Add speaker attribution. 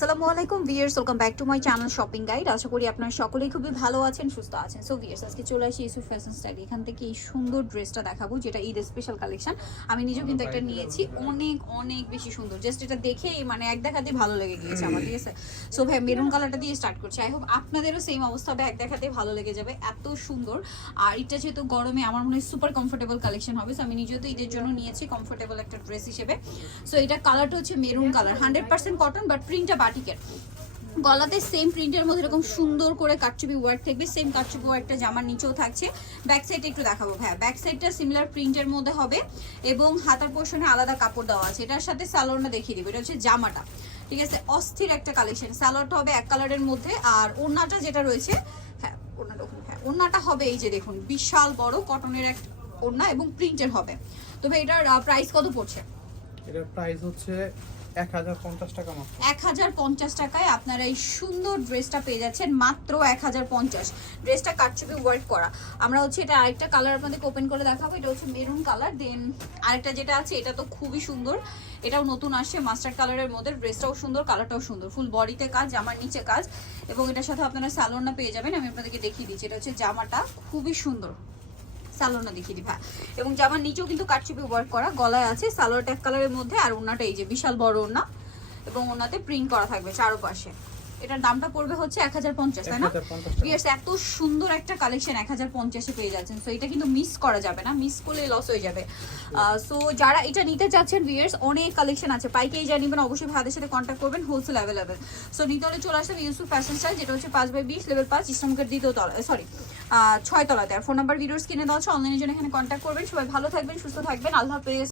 Speaker 1: আসসালামু আলাইকুম viewers welcome back to my channel shopping guide. আশা করি আপনারা সকলেই খুবই ভালো আছেন, সুস্থ আছেন। সো ভিয়ার্স আজকে চলে আসি ইসু ফ্যাশন স্টাইল। এখান থেকে এই সুন্দর ড্রেসটা দেখাবো, যেটা ঈদ স্পেশাল কালেকশন আমি নিজেও কিন্তু একটা নিয়েছি, অনেক অনেক বেশি সুন্দর। জাস্ট এটা দেখেই মানে এক দেখাতেই ভালো লেগে গিয়েছে আমার, ঠিক আছে? সো ভাই মেরুন কালারটা দিয়ে স্টার্ট করছি। আই হোপ আপনাদেরও সেম অবস্থা হবে, এক দেখাতেই ভালো লেগে যাবে। এত সুন্দর। আর এটা যেহেতু গরমে, আমার মনে হয় সুপার কমফোর্টেবল কালেকশন হবে। সো আমি নিজেও তো ঈদের জন্য নিয়েছি কমফোর্টেবল একটা ড্রেস হিসেবে। সো এটা কালারটা হচ্ছে maroon colour hundred percent cotton but প্রিন্টটা বাটিকের গলাতে সেম প্রিন্টের মধ্যে এরকম সুন্দর করে কাটচুপি ওয়ার্ক থাকবে সেম কাটচুপি ওয়ার্কটা জামার নিচেও থাকছে। ব্যাক সাইডটা একটু দেখাবো হ্যাঁ ব্যাক সাইডটা সিমিলার প্রিন্টের মধ্যে হবে এবং হাতার পোর্শনে আলাদা কাপড় দেওয়া আছে। এটার সাথে স্যালোনটা দেখিয়ে দিবে। এটা হচ্ছে জামাটা। ঠিক আছে? অস্থির একটা কালেকশন স্যালোয়ারটা হবে এক কালারের মধ্যে। আর ওড়নাটা যেটা রয়েছে হ্যাঁ ওড়নাটা হবে এই যে দেখুন, বিশাল বড় কটনের এক ওড়না এবং প্রিন্টের হবে। তবে এটার প্রাইস কত পড়ছে?
Speaker 2: এটার প্রাইস হচ্ছে এক হাজার পঞ্চাশ টাকা মাত্র।
Speaker 1: এক হাজার পঞ্চাশ টাকায় আপনারা এই সুন্দর ড্রেসটা পেয়ে যাচ্ছেন মাত্র এক হাজার পঞ্চাশ। ড্রেসটা কাটচুপি ওয়ার্ক করা। আমরা হচ্ছে এটা আরেকটা কালার আপনাদের ওপেন করে দেখাবো। এটা হচ্ছে মেরুন কালার দেন আরেকটা যেটা আছে, এটা তো খুবই সুন্দর। এটাও নতুন আসছে মাস্টার্ড কালারের মধ্যে। ড্রেসটাও সুন্দর কালারটাও সুন্দর। ফুল বডিতে কাজ, জামার নিচে কাজ। এবং এটার সাথে আপনারা স্যালোনা পেয়ে যাবেন। আমি আপনাদেরকে দেখিয়ে দিচ্ছি। এটা হচ্ছে জামাটা। খুবই সুন্দর। সালোয়ারটা দেখিয়ে হ্যাঁ এবং জামার নিচেও কিন্তু কাটছুপি ওয়ার্ক করা, গলায় আছে সালোয়ার ট্যাক কালারের মধ্যে, আর ওনাটা এই যে বিশাল বড় ওনা এবং ওনাতে প্রিন্ট করা থাকবে চারোপাশে। এটার দামটা পড়বে হচ্ছে এক হাজার পঞ্চাশ তাই না?
Speaker 2: 1050 টাকা।
Speaker 1: এত সুন্দর একটা কালেকশন এক হাজার পঞ্চাশে পেয়ে যাচ্ছেন। সো এটা কিন্তু মিস করা যাবে না। মিস করলে লস হয়ে যাবে। সো যারা এটা নিতে চাচ্ছেন ভিয়ার্স অনেক কালেকশন আছে। পাইকারি যা নিবেন অবশ্যই ভাইদের সাথে কন্ট্যাক্ট করবেন হোলসেল অ্যাভেলেবেল সো নিতে হলে চলে আসবে ইউসুফ ফ্যাশন স্টাইল যেটা হচ্ছে পাঁচ বাই বিশ লেভেল পাঁচ ইসলামকের দ্বিতীয় তলা সরি ছয় তলাতে। আর ফোন নাম্বার ভিডিওস কিনে দেওয়া হচ্ছে অনলাইনের জন্য এখানে কন্ট্যাক্ট করবেন। সবাই ভালো থাকবেন সুস্থ থাকবেন। আল্লাহ হাফেজ।